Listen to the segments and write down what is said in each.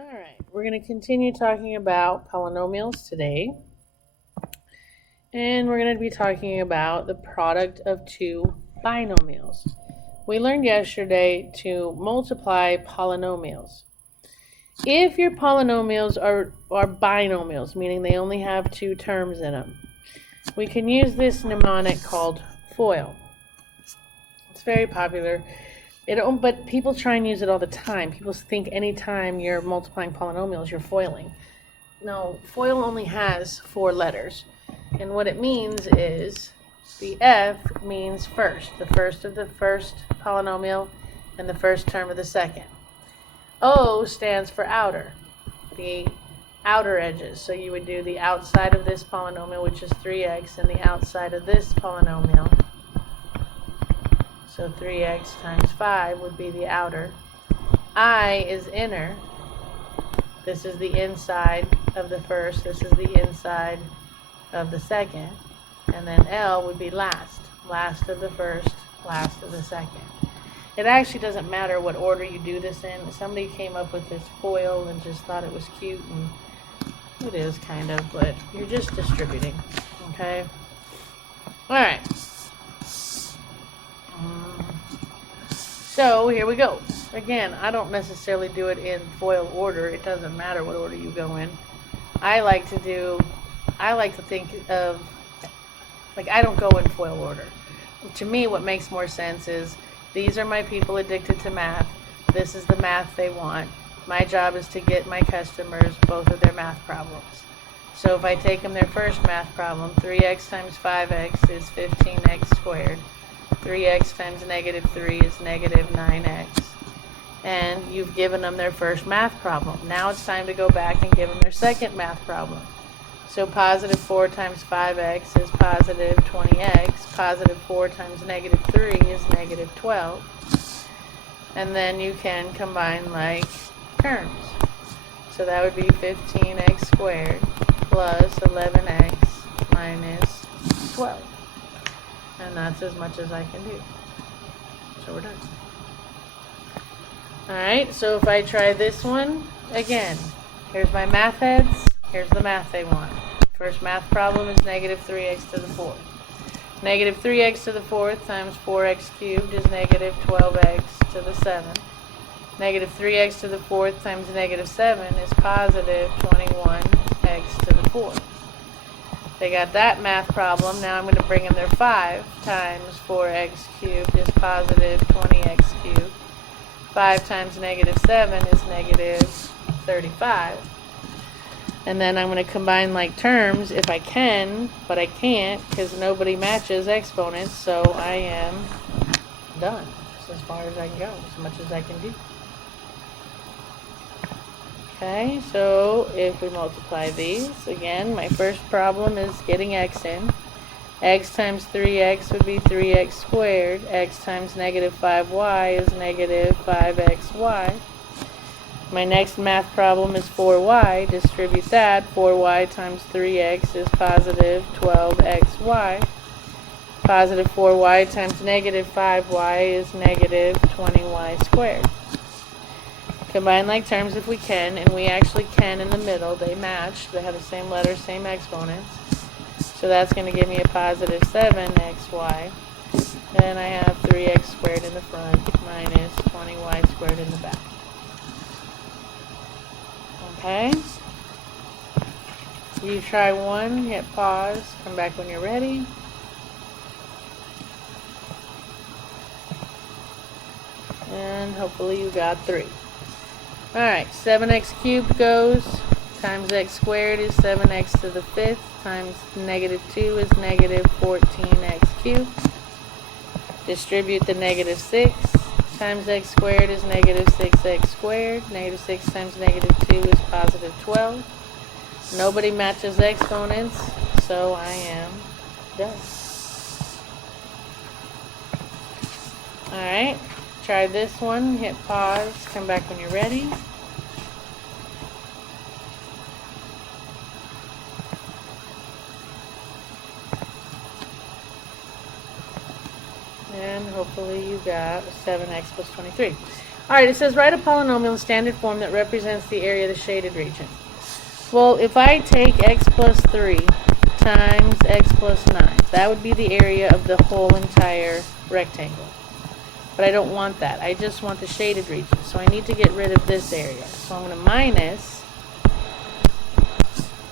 Alright, we're going to continue talking about polynomials today. And we're going to be talking about the product of two binomials. We learned yesterday to multiply polynomials. If your polynomials are binomials, meaning they only have two terms in them, we can use this mnemonic called FOIL. It's very popular. But people try and use it all the time. People think anytime you're multiplying polynomials, you're foiling. No, FOIL only has 4 letters. And what it means is the F means first, the first of the first polynomial and the first term of the second. O stands for outer, the outer edges. So you would do the outside of this polynomial, which is 3x, and the outside of this polynomial. So 3x times 5 would be the outer. I is inner. This is the inside of the first. This is the inside of the second. And then L would be last. Last of the first, last of the second. It actually doesn't matter what order you do this in. Somebody came up with this FOIL and just thought it was cute, and it is kind of, but you're just distributing. Okay? Alright. So here we go. Again, I don't necessarily do it in FOIL order. It doesn't matter what order you go in. I like to think of, like, I don't go in FOIL order. To me, what makes more sense is these are my people addicted to math. This is the math they want. My job is to get my customers both of their math problems. So if I take them their first math problem, 3x times 5x is 15x squared. 3x times negative 3 is negative 9x. And you've given them their first math problem. Now it's time to go back and give them their second math problem. So positive 4 times 5x is positive 20x. Positive 4 times negative 3 is negative 12. And then you can combine like terms. So that would be 15x squared plus 11x minus 12. And that's as much as I can do. So we're done. Alright, so if I try this one, again, here's my math heads, here's the math they want. First math problem is negative 3x to the 4th. Negative 3x to the 4th times 4x cubed is negative 12x to the 7th. Negative 3x to the 4th times negative 7 is positive 21x to the 4th. They got that math problem. Now I'm going to bring them their 5 times 4x cubed is positive 20x cubed. 5 times negative 7 is negative 35. And then I'm going to combine like terms if I can, but I can't because nobody matches exponents, so I am done. That's as far as I can go, as much as I can do. Okay, so if we multiply these, again, my first problem is getting x in. X times 3x would be 3x squared. X times negative 5y is negative 5xy. My next math problem is 4y. Distribute that. 4y times 3x is positive 12xy. Positive 4y times negative 5y is negative 20y squared. Combine like terms if we can, and we actually can in the middle. They match. They have the same letters, same exponents. So that's going to give me a positive 7xy. Then I have 3x squared in the front minus 20y squared in the back. Okay? You try one, hit pause, come back when you're ready. And hopefully you got 3. Alright, 7x cubed goes times x squared is 7x to the 5th times negative 2 is negative 14x cubed. Distribute the negative 6 times x squared is negative 6x squared. Negative 6 times negative 2 is positive 12. Nobody matches exponents, so I am done. Alright. Try this one, hit pause, come back when you're ready. And hopefully you got 7x plus 23. Alright, it says write a polynomial in standard form that represents the area of the shaded region. Well, if I take x plus 3 times x plus 9, that would be the area of the whole entire rectangle. But I don't want that. I just want the shaded region. So I need to get rid of this area. So I'm going to minus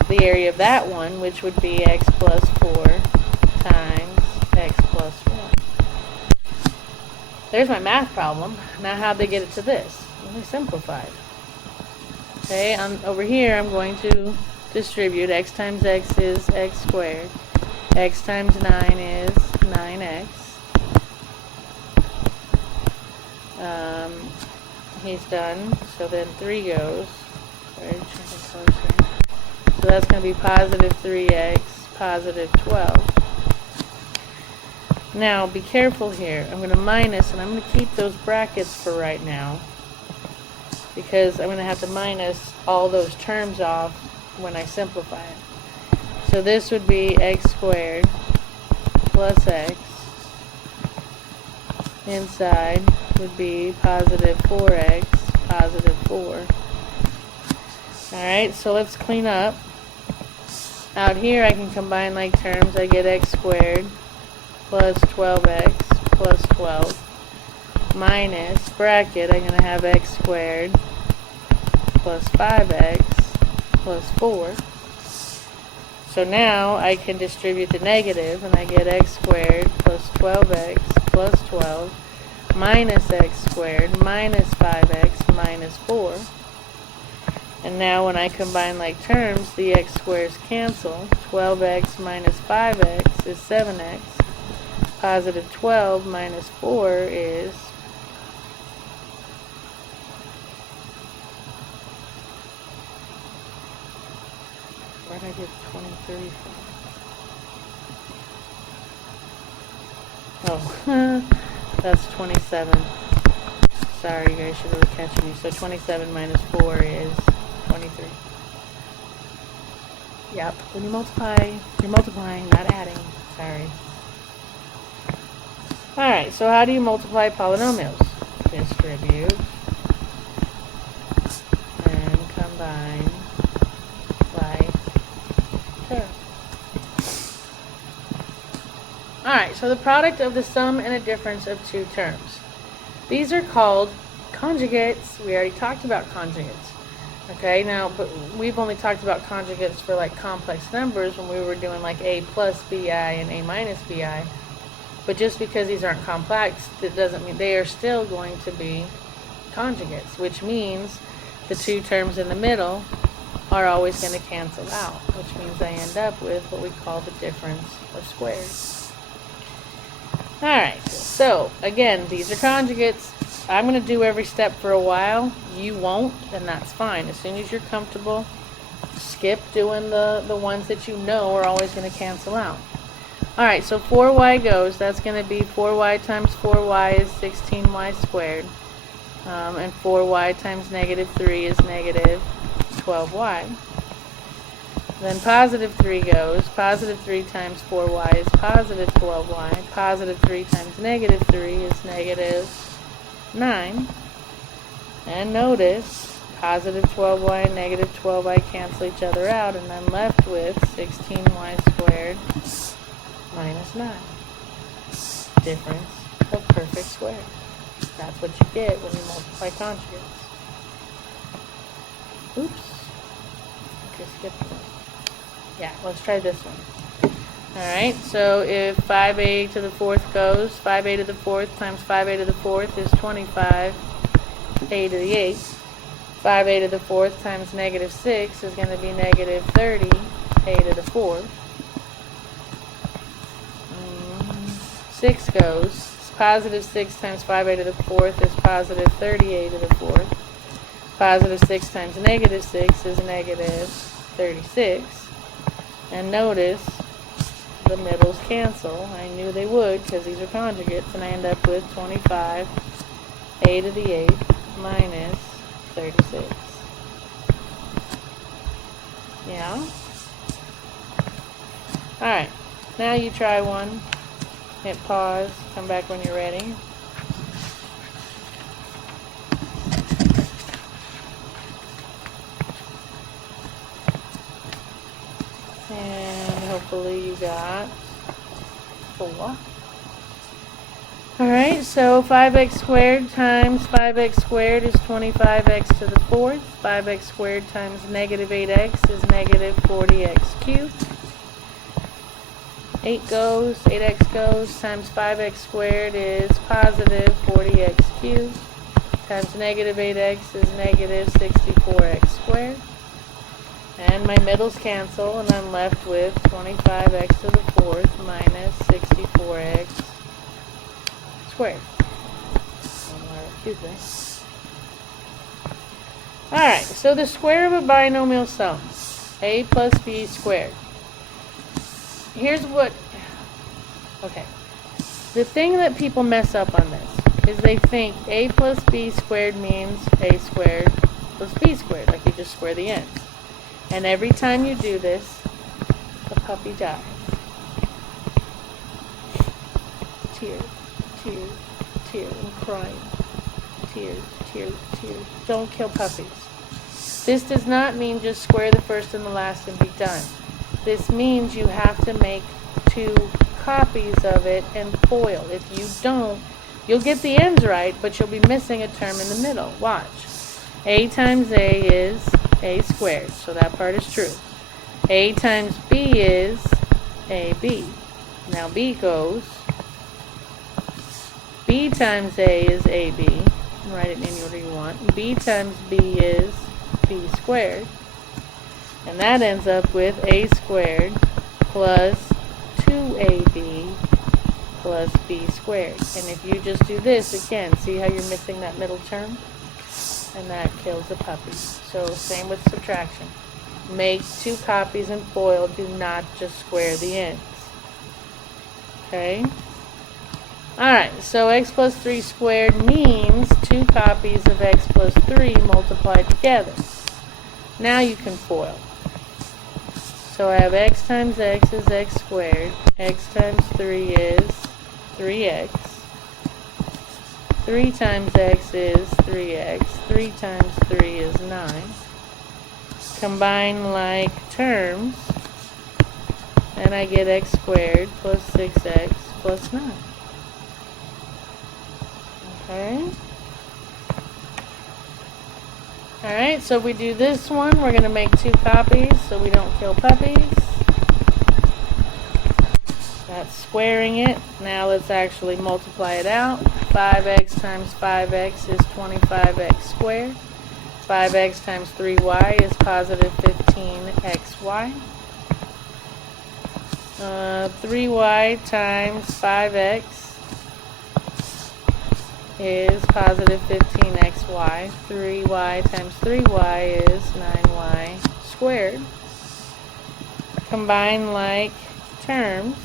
the area of that one, which would be x plus 4 times x plus 1. There's my math problem. Now how'd they get it to this? Well, they simplified. Okay, over here I'm going to distribute. X times x is x squared. X times 9 is 9x. He's done. So then 3 goes. So that's going to be positive 3x, positive 12. Now, be careful here. I'm going to minus, and I'm going to keep those brackets for right now, because I'm going to have to minus all those terms off when I simplify it. So this would be x squared plus x. Inside would be positive 4x, positive 4. Alright, so let's clean up. Out here I can combine like terms. I get x squared plus 12x plus 12 minus bracket. I'm going to have x squared plus 5x plus 4. So now I can distribute the negative, and I get x squared plus 12x plus 12 minus x squared minus 5x minus 4. And now when I combine like terms, the x squares cancel. 12x minus 5x is 7x. Positive 12 minus 4 is where did I get 23 from? Oh, that's 27. Sorry, you guys should really catch me. So 27 minus 4 is 23. Yep, when you multiply, you're multiplying, not adding. Sorry. Alright, so how do you multiply polynomials? Distribute and combine like terms. Alright, so the product of the sum and a difference of two terms. These are called conjugates. We already talked about conjugates. Okay, now, but we've only talked about conjugates for like complex numbers when we were doing like a plus bi and a minus bi. But just because these aren't complex, that doesn't mean they are still going to be conjugates, which means the two terms in the middle are always going to cancel out, which means I end up with what we call the difference of squares. Alright, so again, these are conjugates. I'm going to do every step for a while. You won't, and that's fine. As soon as you're comfortable, skip doing the ones that you know are always going to cancel out. Alright, so 4y goes. That's going to be 4y times 4y is 16y squared. And 4y times negative 3 is negative 12y. Then positive 3 goes. Positive 3 times 4y is positive 12y. Positive 3 times negative 3 is negative 9. And notice, positive 12y and negative 12y cancel each other out, and I'm left with 16y squared minus 9. Difference of perfect squares. That's what you get when you multiply conjugates. Oops. Okay, skip one. Yeah, let's try this one. Alright, so if 5a to the 4th goes, 5a to the 4th times 5a to the 4th is 25a to the 8th. 5a to the 4th times negative 6 is going to be negative 30a to the 4th. 6 goes. Positive 6 times 5a to the 4th is positive 30a to the 4th. Positive 6 times negative 6 is negative 36. And notice, the middles cancel. I knew they would because these are conjugates, and I end up with 25a to the 8th minus 36. Yeah? Alright, now you try one. Hit pause, come back when you're ready. hopefully you got 4. Alright, so 5x squared times 5x squared is 25x to the 4th. 5x squared times negative 8x is negative 40x cubed. 8x goes, times 5x squared is positive 40x cubed, times negative 8x is negative 64x squared. And my middles cancel, and I'm left with 25x to the 4th minus 64x squared. Alright, so the square of a binomial sum, a plus b squared. Here's what, okay, the thing that people mess up on this is they think a plus b squared means a squared plus b squared, like you just square the ends. And every time you do this, the puppy dies. Tears, tears, tears, and crying. Tears, tears, tears. Don't kill puppies. This does not mean just square the first and the last and be done. This means you have to make 2 copies of it and FOIL. If you don't, you'll get the ends right, but you'll be missing a term in the middle. Watch. A times a is a squared, so that part is true. A times b is ab. Now b goes. B times a is ab. Write it in any order you want. B times b is b squared. And that ends up with a squared plus 2ab plus b squared. And if you just do this, again, see how you're missing that middle term? And that kills the puppy. So same with subtraction. Make 2 copies and FOIL. Do not just square the ends. Okay? Alright, so x plus 3 squared means 2 copies of x plus 3 multiplied together. Now you can FOIL. So I have x times x is x squared. X times 3 is 3x. 3 times x is 3x. 3 times 3 is 9. Combine like terms, and I get x squared plus 6x plus 9. Okay? Alright, so if we do this one, we're going to make 2 copies so we don't kill puppies. That's squaring it. Now let's actually multiply it out. 5x times 5x is 25x squared. 5x times 3y is positive 15xy. 3y times 5x is positive 15xy. 3y times 3y is 9y squared. Combine like terms,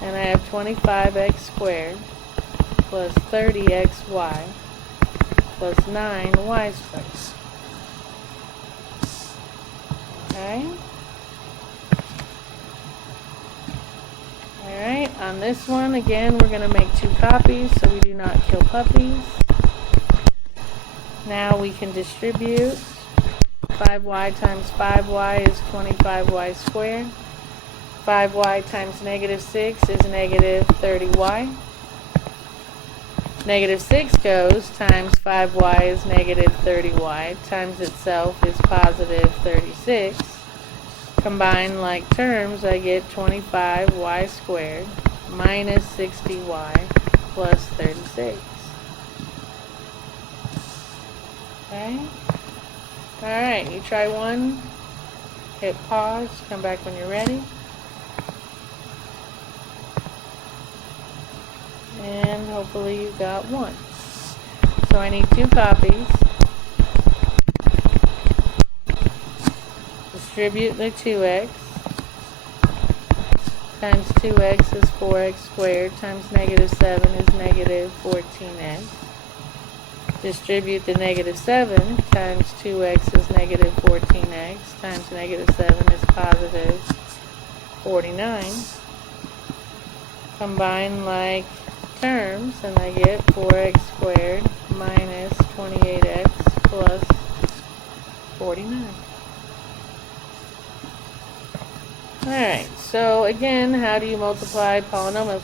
and I have 25x squared plus 30xy plus 9y squared. Okay? Alright, on this one, again, we're going to make 2 copies so we do not kill puppies. Now we can distribute. 5y times 5y is 25y squared. 5y times negative 6 is negative 30y. Negative 6 goes, times 5y is negative 30y, times itself is positive 36. Combine like terms, I get 25y squared minus 60y plus 36. Okay? Alright, you try one, hit pause, come back when you're ready. And hopefully you got 1. So I need 2 copies. Distribute the 2x. Times 2x is 4x squared. Times negative 7 is negative 14x. Distribute the negative 7. Times 2x is negative 14x. Times negative 7 is positive 49. Combine like terms, and I get 4x squared minus 28x plus 49. Alright, so again, how do you multiply polynomials?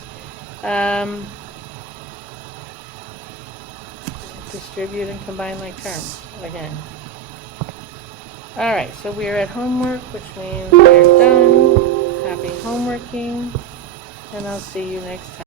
Distribute and combine like terms, again. Alright, so we are at homework, which means we are done. Happy homeworking, and I'll see you next time.